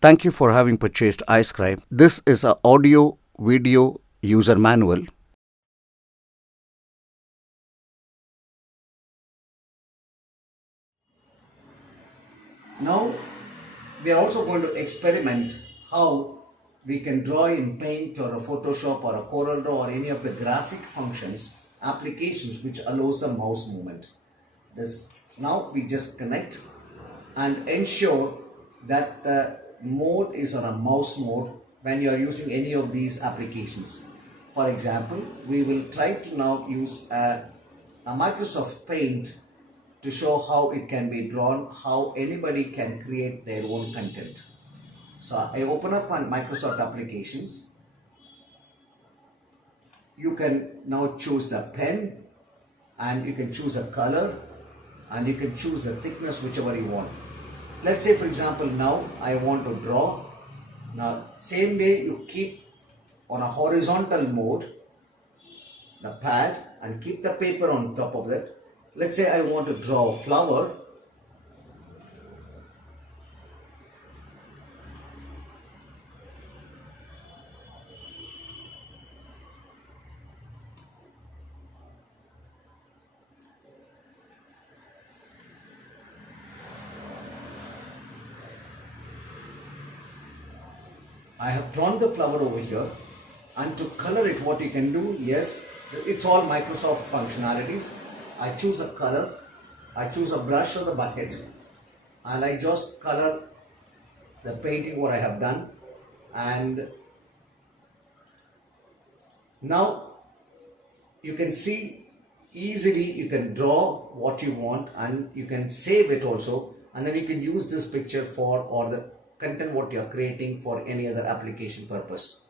Thank you for having purchased iScribe. This is a audio video user manual. Now we are also going to experiment how we can draw in Paint or a Photoshop or a Corel Draw or any of the graphic functions applications which allows a mouse movement. Now we just connect and ensure that the mode is on a mouse mode when you are using any of these applications. For example, we will try to now use a Microsoft Paint to show how it can be drawn, how anybody can create their own content. So I open up on Microsoft applications. You can now choose the pen and you can choose a color and you can choose the thickness, whichever you want. Let's say, for example, now I want to draw. Now, same way you keep on a horizontal mode the pad and keep the paper on top of that. Let's say I want to draw a flower. I have drawn the flower over here, and to color it, what you can do, yes, it's all Microsoft functionalities. I choose a color, I choose a brush or the bucket, and I just color the painting what I have done. And now you can see easily you can draw what you want and you can save it also, and then you can use this picture for or the content what you are creating for any other application purpose.